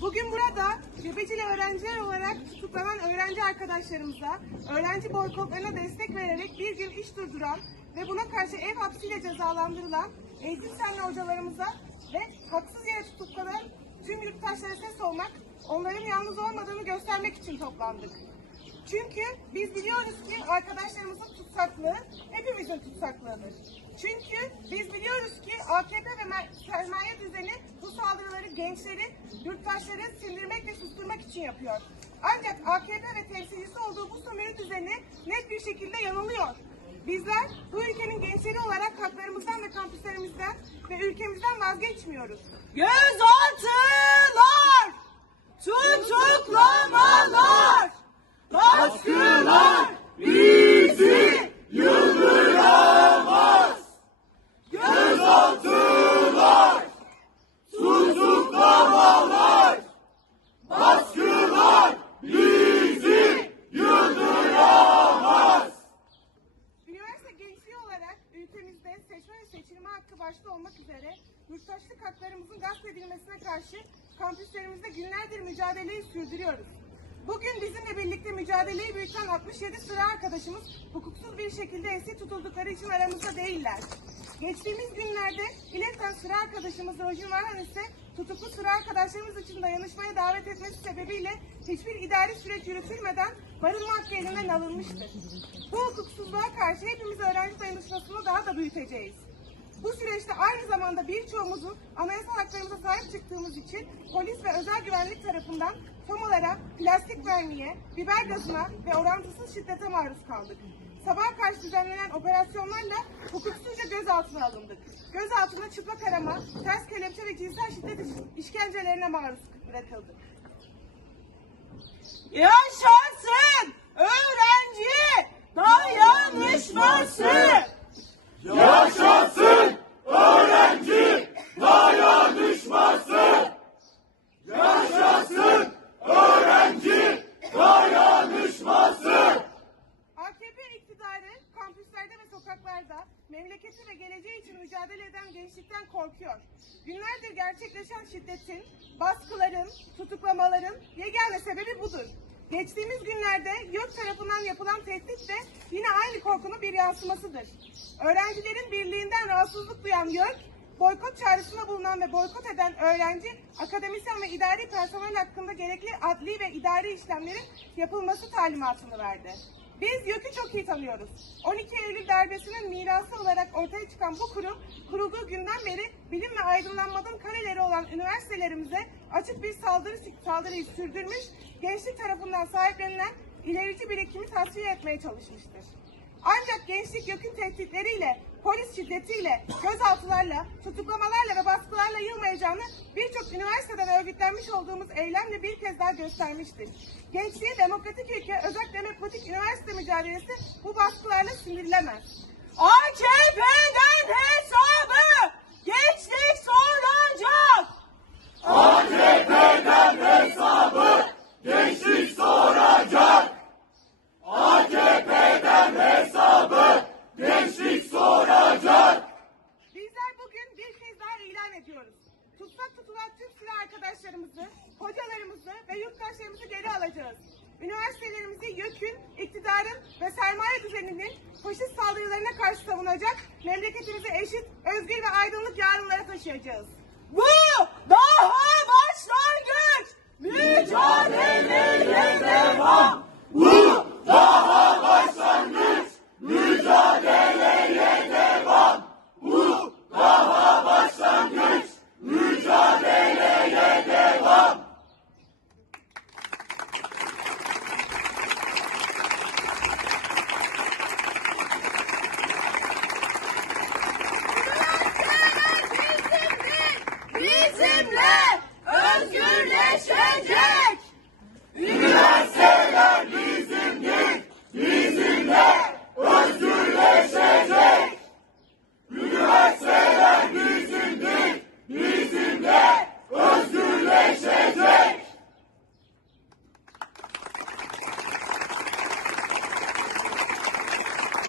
Bugün burada Cebecili öğrenciler olarak tutuklanan öğrenci arkadaşlarımıza, öğrenci boykotlarına destek vererek bir gün iş durduran ve buna karşı ev hapsiyle cezalandırılan eğitim senli hocalarımıza ve haksız yere tutuklanan tüm yurttaşlara ses olmak, onların yalnız olmadığını göstermek için toplandık. Çünkü biz biliyoruz ki arkadaşlarımızın tutsaklığı hepimizin tutsaklığıdır. Çünkü biz biliyoruz ki AKP ve sermaye düzeni bu saldırıları gençleri, yurttaşları sindirmek ve susturmak için yapıyor. Ancak AKP ve temsilcisi olduğu bu sömürü düzeni net bir şekilde yanılıyor. Bizler bu ülkenin gençleri olarak haklarımızdan ve kampüslerimizden ve ülkemizden vazgeçmiyoruz. Gözaltılar, üzere yurttaşlık haklarımızın gasp edilmesine karşı kampüslerimizde günlerdir mücadeleyi sürdürüyoruz. Bugün bizimle birlikte mücadeleyi büyüten 67 sıra arkadaşımız hukuksuz bir şekilde esir tutuldukları için aramızda değiller. Geçtiğimiz günlerde İLET'ten sıra arkadaşımız Rojin Varhan ise tutuklu sıra arkadaşlarımız için dayanışmaya davet etmesi sebebiyle hiçbir idari süreç yürütülmeden barınma hakkı elinden alınmıştır. Bu hukuksuzluğa karşı hepimiz öğrenci dayanışmasını daha da büyüteceğiz. Bu süreçte aynı zamanda birçoğumuzun anayasal haklarımıza sahip çıktığımız için polis ve özel güvenlik tarafından tomalara, plastik mermiye, biber gazına ve orantısız şiddete maruz kaldık. Sabah karşı düzenlenen operasyonlarla hukuksuzca gözaltına alındık. Gözaltına çıplak arama, ters kelepçe ve cinsel şiddet iş- işkencelerine maruz bırakıldık. Yaşasın öğrenci dayanışması. Yaşasın öğrenci dayanışması. Yaşasın öğrenci dayanışması. AKP iktidarı kampüslerde ve sokaklarda memleketi ve geleceği için mücadele eden gençlikten korkuyor. Günlerdir gerçekleşen şiddetin, baskıların, tutuklamaların yegane sebebi budur. Geçtiğimiz günlerde YÖK tarafından yapılan tehdit de yine aynı korkunun bir yansımasıdır. Öğrencilerin birliğinden rahatsızlık duyan YÖK, boykot çağrısında bulunan ve boykot eden öğrenci, akademisyen ve idari personel hakkında gerekli adli ve idari işlemlerin yapılması talimatını verdi. Biz YÖK'ü çok iyi tanıyoruz. 12 Eylül darbesinin mirası olarak ortaya çıkan bu kurum, kurulduğu günden beri bilim ve aydınlanmanın kaleleri olan üniversitelerimize açık bir saldırı saldırıyı sürdürmüş, gençlik tarafından sahiplenilen ilerici birikimi tasfiye etmeye çalışmıştır. Ancak gençlik YÖK'ün tehditleriyle, polis şiddetiyle, gözaltılarla, tutuklamalarla ve baskılarla yılmayacağını birçok üniversiteden örgütlenmiş olduğumuz eylemle bir kez daha göstermiştir. Gençliğe demokratik ülke, özel demokratik üniversite mücadelesi bu baskılarla sindirilemez. AKP'den hesabı gençlik soracak. AKP'den hesabı gençlik soracak. AKP'den hesabı gençlik soracak. Bizler bugün bir kez daha ilan ediyoruz. Tutsak tutulan tüm silah arkadaşlarımızı, hocalarımızı ve yurttaşlarımızı geri alacağız. Üniversitelerimizi YÖK'ün, iktidarın ve sermaye düzeninin faşist saldırılarına karşı savunacak, memleketimizi eşit, özgür ve aydınlık yarınlara taşıyacağız. Bu daha başlangıç. Mücadeleye devam. Bu daha başlangıç. Mücadeleye devam. Bu daha başlangıç. Mücadeleye devam. Bizimle özgürleşecek. Üniversiteler